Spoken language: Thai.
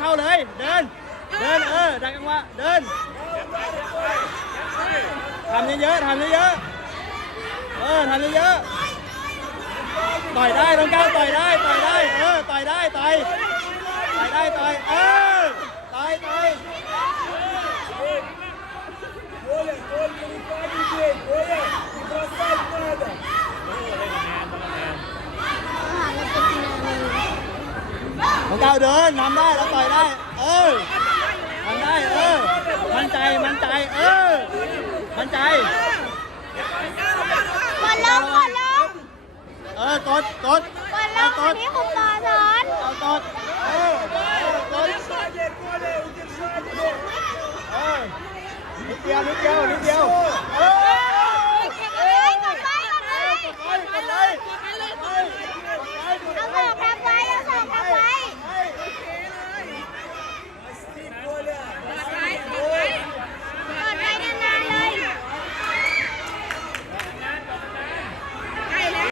เข้าเลยเดินดักจังหวะเดินทำเยอะๆทำเยอะๆทำเยอะๆต่อยได้น้องก้าวต่อยได้ต่อยได้ต่อยได้ต่อยได้ต่อยต่อยน้องก้าวเดินทำได้แล้วต่อยได้ทำได้มั่นใจมั่นใจบอลลงกดบอลลงนี่คุณต่อสอนกดนิดเดียว